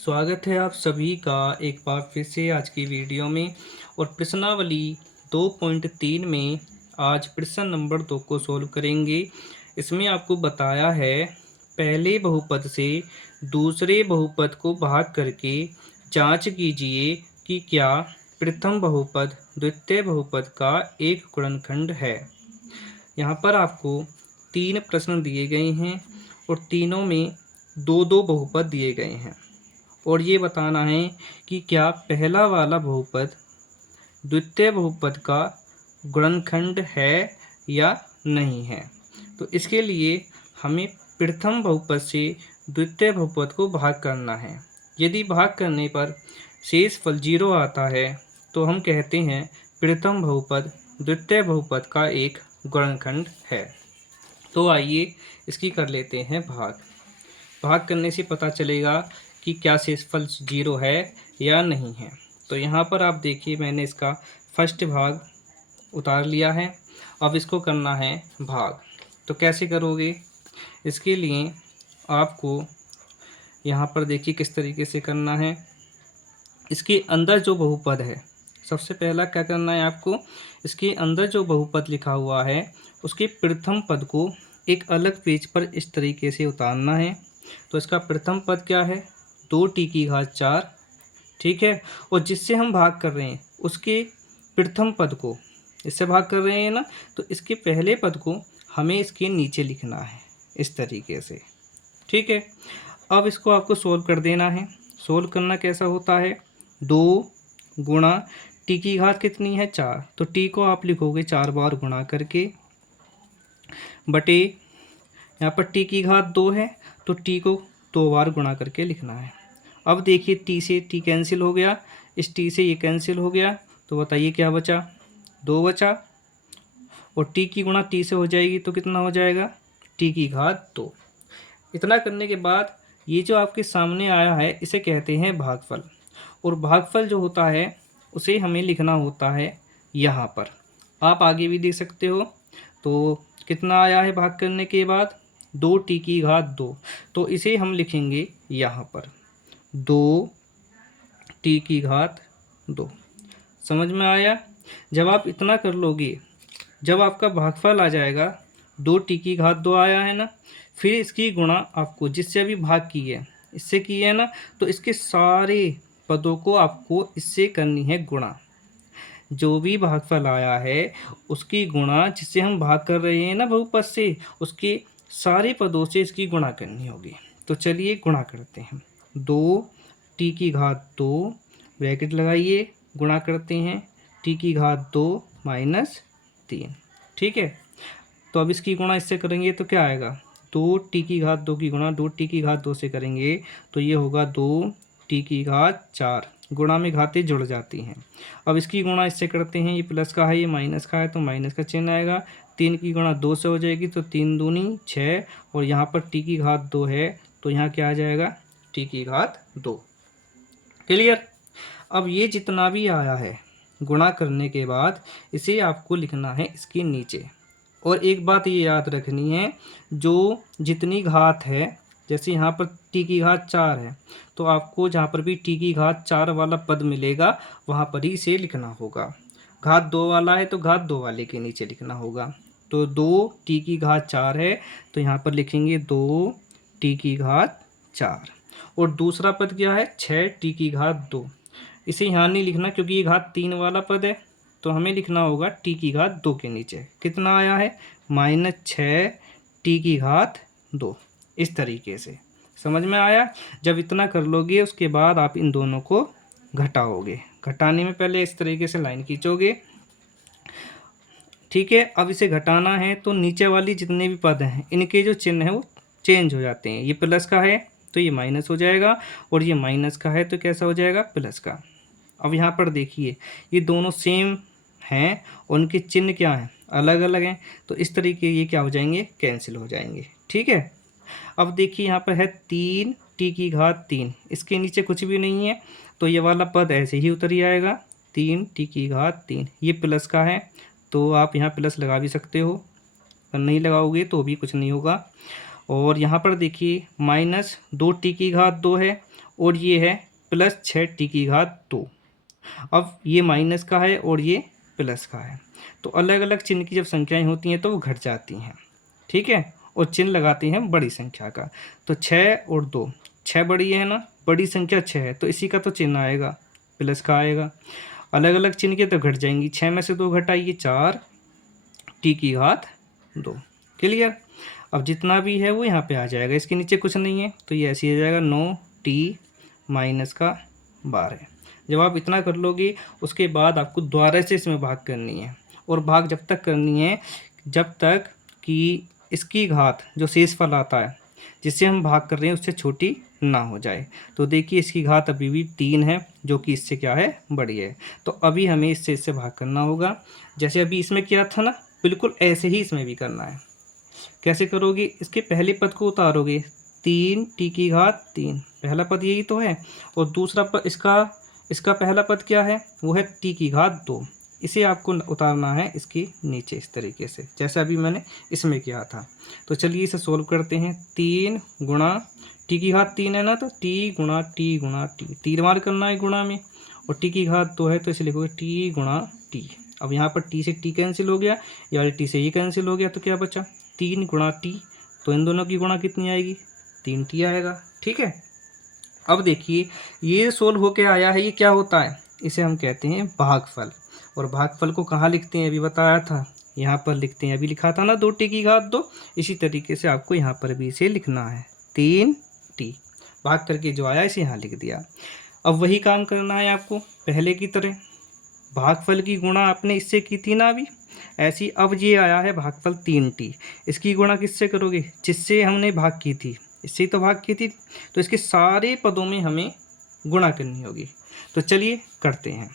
स्वागत है आप सभी का एक बार फिर से आज की वीडियो में। और प्रश्नावली 2.3 में आज प्रश्न नंबर 2 को सोल्व करेंगे। इसमें आपको बताया है पहले बहुपद से दूसरे बहुपद को भाग करके जांच कीजिए कि क्या प्रथम बहुपद द्वितीय बहुपद का एक गुणनखंड है। यहाँ पर आपको 3 प्रश्न दिए गए हैं और तीनों में दो दो बहुपद दिए गए हैं और ये बताना है कि क्या पहला वाला बहुपद द्वितीय बहुपद का गुणनखंड है या नहीं है। तो इसके लिए हमें प्रथम बहुपद से द्वितीय बहुपद को भाग करना है। यदि भाग करने पर शेष फल 0 आता है तो हम कहते हैं प्रथम बहुपद द्वितीय बहुपद का एक गुणनखंड है। तो आइए इसकी कर लेते हैं भाग। भाग करने से पता चलेगा कि क्या शेषफल 0 है या नहीं है। तो यहाँ पर आप देखिए मैंने इसका फर्स्ट भाग उतार लिया है। अब इसको करना है भाग। तो कैसे करोगे, इसके लिए आपको यहाँ पर देखिए किस तरीके से करना है। इसके अंदर जो बहुपद है, सबसे पहला क्या करना है आपको, इसके अंदर जो बहुपद लिखा हुआ है उसके प्रथम पद को एक अलग पेज पर इस तरीके से उतारना है। तो इसका प्रथम पद क्या है, 2t4, ठीक है। और जिससे हम भाग कर रहे हैं उसके प्रथम पद को, इससे भाग कर रहे हैं ना, तो इसके पहले पद को हमें इसके नीचे लिखना है इस तरीके से, ठीक है। अब इसको आपको सोल्व कर देना है। सोल्व करना कैसा होता है, 2 गुणा टी की घात कितनी है 4, तो टी को आप लिखोगे 4 बार गुणा करके, बटे यहाँ पर टी की घात 2 है तो टी को 2 बार गुणा करके लिखना है। अब देखिए टी से टी कैंसिल हो गया, इस टी से ये कैंसिल हो गया, तो बताइए क्या बचा, 2 बचा। और टी की गुणा टी से हो जाएगी तो कितना हो जाएगा, टी की घात 2। इतना करने के बाद ये जो आपके सामने आया है इसे कहते हैं भागफल। और भागफल जो होता है उसे हमें लिखना होता है यहाँ पर, आप आगे भी देख सकते हो। तो कितना आया है भाग करने के बाद, 2t की घात 2, तो इसे हम लिखेंगे यहाँ पर 2t की घात 2। समझ में आया। जब आप इतना कर लोगे, जब आपका भागफल आ जाएगा 2t की घात 2 आया है ना, फिर इसकी गुणा आपको जिससे अभी भाग की है इससे की है ना, तो इसके सारे पदों को आपको इससे करनी है गुणा। जो भी भागफल आया है उसकी गुणा जिससे हम भाग कर रहे हैं ना बहुपद से, उसके सारे पदों से इसकी गुणा करनी होगी। तो चलिए गुणा करते हैं, 2t की घात 2 ब्रैकेट लगाइए, गुणा करते हैं t की घात 2 माइनस 3, ठीक है। तो अब इसकी गुणा इससे करेंगे तो क्या आएगा, 2t की घात 2 की गुणा 2t की घात 2 से करेंगे तो ये होगा 2t की घात 4। गुणा में घातें जुड़ जाती हैं। अब इसकी गुणा इससे करते हैं, ये प्लस का है ये माइनस का है तो माइनस का चिन्ह आएगा। 3 की गुणा 2 से हो जाएगी तो 3 दूनी 6, और यहाँ पर t की घात 2 है तो यहाँ क्या आ जाएगा, t की घात 2। क्लियर। अब ये जितना भी आया है गुणा करने के बाद इसे आपको लिखना है इसके नीचे। और एक बात ये याद रखनी है, जो जितनी घात है, जैसे यहाँ पर t की घात 4 है तो आपको जहाँ पर भी t की घात 4 वाला पद मिलेगा वहाँ पर ही इसे लिखना होगा। घात 2 वाला है तो घात 2 वाले के नीचे लिखना होगा। तो 2t की घात 4 है तो यहाँ पर लिखेंगे 2t की घात 4। और दूसरा पद क्या है, 6t की घात 2, इसे यहाँ नहीं लिखना क्योंकि ये घात 3 वाला पद है, तो हमें लिखना होगा t की घात 2 के नीचे कितना आया है, -6t की घात 2। इस तरीके से समझ में आया। जब इतना कर लोगे उसके बाद आप इन दोनों को घटाओगे। घटाने में पहले इस तरीके से लाइन खींचोगे, ठीक है। अब इसे घटाना है तो नीचे वाली जितने भी पद हैं इनके जो चिन्ह है वो चेंज हो जाते हैं। ये प्लस का है तो ये माइनस हो जाएगा, और ये माइनस का है तो कैसा हो जाएगा, प्लस का। अब यहाँ पर देखिए ये दोनों सेम हैं और उनके चिन्ह क्या हैं, अलग अलग हैं, तो इस तरीके ये क्या हो जाएंगे, कैंसिल हो जाएंगे, ठीक है। अब देखिए यहाँ पर है 3t की घात 3, इसके नीचे कुछ भी नहीं है तो ये वाला पद ऐसे ही उतर ही आएगा, 3t की घात 3। ये प्लस का है तो आप यहाँ प्लस लगा भी सकते हो, और नहीं लगाओगे तो भी कुछ नहीं होगा। और यहाँ पर देखिए माइनस 2t² है और ये है प्लस 6t²। अब ये माइनस का है और ये प्लस का है, तो अलग अलग चिन्ह की जब संख्याएं होती हैं तो वो घट जाती हैं, ठीक है। और चिन्ह लगाते हैं बड़ी संख्या का। तो 6 और 2, 6 बड़ी है ना, बड़ी संख्या 6 है तो इसी का तो चिन्ह आएगा, प्लस का आएगा। अलग अलग चिन्ह के तो घट जाएंगी, 6 में से 2 घटाइए 4t²। क्लियर। अब जितना भी है वो यहाँ पे आ जाएगा, इसके नीचे कुछ नहीं है तो ये ऐसे ही आ जाएगा 9t-12। जब आप इतना कर लोगे उसके बाद आपको दोबारा से इसमें भाग करनी है, और भाग जब तक करनी है जब तक कि इसकी घात जो शेष फल आता है जिससे हम भाग कर रहे हैं उससे छोटी ना हो जाए। तो देखिए इसकी घात अभी भी 3 है जो कि इससे क्या है, बड़ी है। तो अभी हमें इससे भाग करना होगा, जैसे अभी इसमें किया था ना, बिल्कुल ऐसे ही इसमें भी करना है। कैसे करोगे, इसके पहले पद को उतारोगे, 3t3, पहला पद यही तो है, और दूसरा पद इसका पहला पद क्या है, वो है t2। इसे आपको उतारना है इसके नीचे इस तरीके से, जैसा अभी मैंने इसमें किया था। तो चलिए इसे सोल्व करते हैं। 3 गुणा t3 है ना, तो t गुणा t 3 बार करना है गुणा में, और t2 है तो इसे लिखोगे t गुणा t। अब यहाँ पर t से t कैंसिल हो गया, ये वाली t से ये कैंसिल हो गया, तो क्या बचा 3 गुणा t। तो इन दोनों की गुणा कितनी आएगी, 3t आएगा, ठीक है। अब देखिए ये सोल्व होके आया है, ये क्या होता है, इसे हम कहते हैं भागफल। और भागफल को कहाँ लिखते हैं, अभी बताया था, यहाँ पर लिखते हैं, अभी लिखा था ना 2t²। इसी तरीके से आपको यहाँ पर भी इसे लिखना है, 3t भाग करके जो आया इसे यहाँ लिख दिया। अब वही काम करना है आपको पहले की तरह, भागफल की गुणा आपने इससे की थी ना अभी, ऐसी अब ये आया है भागफल 3t, इसकी गुणा किससे करोगे, जिससे हमने भाग की थी, इससे ही तो भाग की थी, तो इसके सारे पदों में हमें गुणा करनी होगी। तो चलिए करते हैं।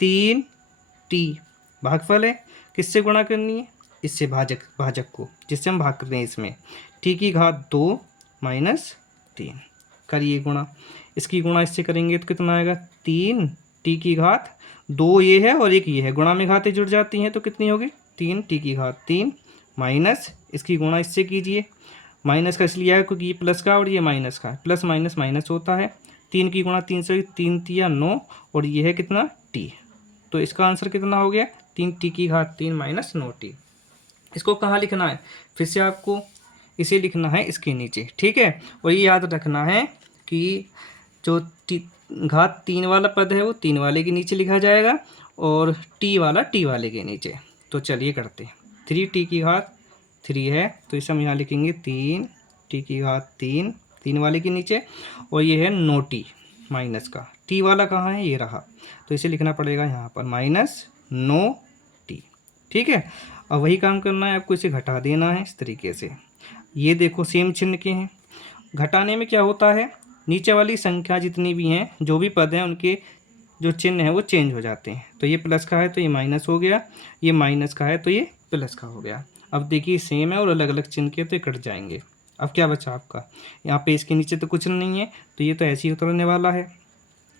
3t भागफल है, किससे गुणा करनी है, इससे भाजक को जिससे हम भाग कर रहे हैं इसमें, t2 माइनस 3 करिए गुणा। इसकी गुणा इससे करेंगे तो कितना आएगा, 3t2 ये है और एक ये है, गुणा में घातें जुड़ जाती हैं तो कितनी होगी, 3t3 माइनस इसकी गुणा इससे कीजिए। माइनस का इसलिए है क्योंकि ये प्लस का और ये माइनस का, प्लस माइनस माइनस होता है। 3 की गुणा 3 से, 3×3 = 9, और ये है कितना t। तो इसका आंसर कितना हो गया, 3t3 माइनस 9t। इसको कहाँ लिखना है, फिर से आपको इसे लिखना है इसके नीचे, ठीक है। और ये याद रखना है कि जो घात 3 वाला पद है वो 3 वाले के नीचे लिखा जाएगा, और t वाला t वाले के नीचे। तो चलिए करते हैं। 3t3 है तो इसे हम यहाँ लिखेंगे 3t3 3 वाले के नीचे, और ये है 9t माइनस का, t वाला कहाँ है, ये रहा, तो इसे लिखना पड़ेगा यहाँ पर -9t, ठीक है। अब वही काम करना है आपको, इसे घटा देना है इस तरीके से। ये देखो सेम चिन्ह के हैं, घटाने में क्या होता है, नीचे वाली संख्या जितनी भी हैं, जो भी पद हैं उनके जो चिन्ह हैं वो चेंज हो जाते हैं। तो ये प्लस का है तो ये माइनस हो गया, ये माइनस का है तो ये प्लस का हो गया। अब देखिए सेम है और अलग अलग चिन्ह के तो ये कट जाएंगे। अब क्या बचा आपका, यहाँ पे इसके नीचे तो कुछ नहीं है तो ये तो ऐसे ही उतरने वाला है।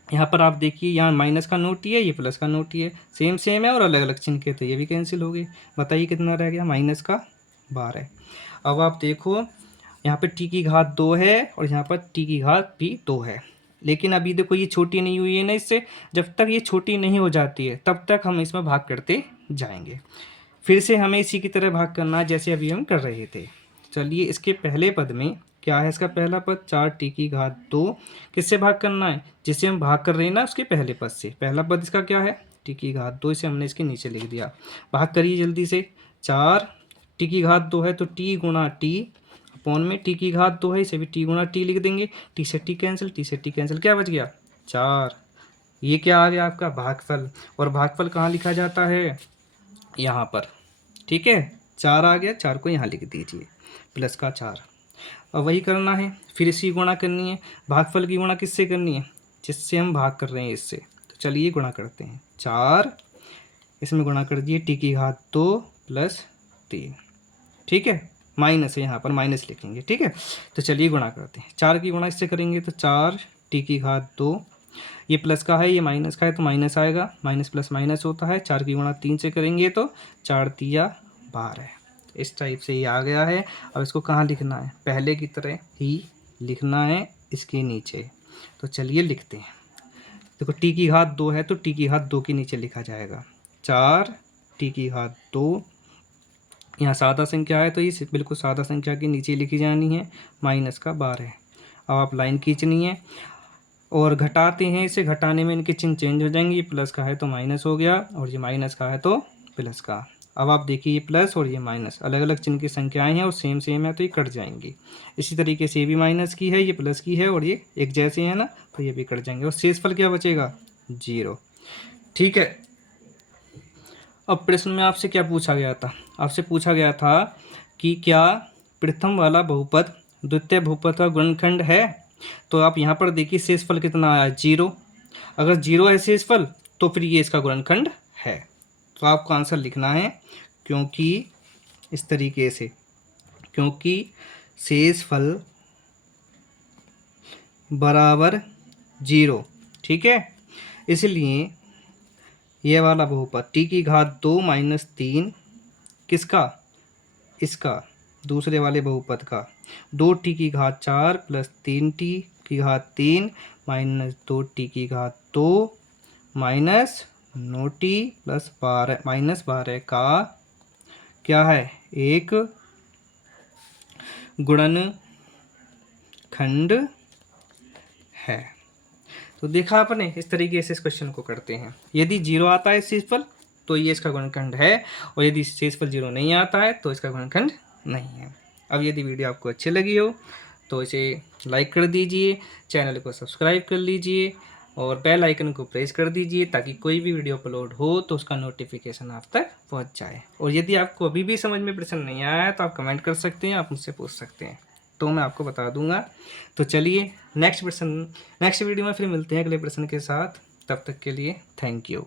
यहाँ पर आप देखिए, यहाँ माइनस का नोट ही है, ये प्लस का नोट ही है, सेम है और अलग अलग चिन्ह के, तो ये भी कैंसिल हो गए। बताइए कितना रह गया, -12। अब आप देखो यहाँ पे t2 है और यहाँ पर t2 है, लेकिन अभी देखो ये छोटी नहीं हुई है ना इससे, जब तक ये छोटी नहीं हो जाती है तब तक हम इसमें भाग करते जाएंगे। फिर से हमें इसी की तरह भाग करना है जैसे अभी हम कर रहे थे। चलिए इसके पहले पद में क्या है, इसका पहला पद 4t2 किससे भाग करना है, जिससे हम भाग कर रहे हैं ना उसके पहले पद से। पहला पद इसका क्या है, t2, इसे हमने इसके नीचे लिख दिया। भाग करिए जल्दी से, 4t2 है तो t गुणा t अपॉन में t2 है, इसे भी t गुणा t लिख देंगे। t से t कैंसिल, t से t कैंसिल, क्या बच गया 4। ये क्या आ गया आपका भागफल, और भागफल कहाँ लिखा जाता है, यहाँ पर, ठीक है। 4 आ गया, 4 को यहाँ लिख दीजिए, प्लस का 4। अब वही करना है, फिर इसकी गुणा करनी है। भागफल की गुणा किससे करनी है, जिससे हम भाग कर रहे हैं इससे। तो चलिए गुणा करते हैं, 4 इसमें गुणा कर दिए t2 + 3, ठीक है। माइनस है, यहाँ पर माइनस लिखेंगे, ठीक है। तो चलिए गुणा करते हैं, 4 की गुणा इससे करेंगे तो 4t2, ये प्लस का है ये माइनस का है तो माइनस आएगा, माइनस प्लस माइनस होता है। 4 की गुणा 3 से करेंगे तो 4×3 = 12। इस टाइप से ये आ गया है। अब इसको कहाँ लिखना है, पहले की तरह ही लिखना है इसके नीचे। तो चलिए लिखते हैं। देखो टी की घात 2 है तो टी की घात 2 के नीचे लिखा जाएगा 4 टी की घात 2। यहाँ सादा संख्या है तो ये बिल्कुल सादा संख्या के नीचे लिखी जानी है माइनस का 12। अब आप लाइन खींचनी है और घटाते हैं, इसे घटाने में इनके चिन्ह चेंज हो जाएंगे। ये प्लस का है तो माइनस हो गया और ये माइनस का है तो प्लस का। अब आप देखिए ये प्लस और ये माइनस अलग अलग चिन्ह की संख्याएं हैं और सेम सेम है तो ये कट जाएंगी। इसी तरीके से ये भी माइनस की है, ये प्लस की है और ये एक जैसे हैं ना, तो ये भी कट जाएंगे और शेषफल क्या बचेगा 0। ठीक है। अब प्रश्न में आपसे क्या पूछा गया था, आपसे पूछा गया था कि क्या प्रथम वाला बहुपद द्वितीय बहुपद का गुणनखंड है। तो आप यहाँ पर देखिए शेषफल कितना आया 0। अगर 0 है शेषफल तो फिर ये इसका गुणनखंड है। तो आपको आंसर लिखना है क्योंकि इस तरीके से, क्योंकि शेषफल बराबर 0। ठीक है, इसलिए ये वाला बहुपद टी की घात 2 माइनस 3 किसका, इसका दूसरे वाले बहुपद का 2t की घात 4 प्लस 3t की घात 3 माइनस 2t की घात 2 माइनस 9t प्लस 12 माइनस 12 का क्या है, एक गुणनखंड है। तो देखा आपने, इस तरीके से इस क्वेश्चन को करते हैं। यदि 0 आता है शेषफल तो ये इसका गुणनखंड है और यदि शेषफल 0 नहीं आता है तो इसका गुणनखंड नहीं है। अब यदि वीडियो आपको अच्छी लगी हो तो इसे लाइक कर दीजिए, चैनल को सब्सक्राइब कर लीजिए और बेल आइकन को प्रेस कर दीजिए ताकि कोई भी वीडियो अपलोड हो तो उसका नोटिफिकेशन आप तक पहुंच जाए। और यदि आपको अभी भी समझ में प्रश्न नहीं आया है तो आप कमेंट कर सकते हैं, आप मुझसे पूछ सकते हैं तो मैं आपको बता दूंगा। तो चलिए नेक्स्ट वीडियो में फिर मिलते हैं अगले प्रश्न के साथ। तब तक के लिए थैंक यू।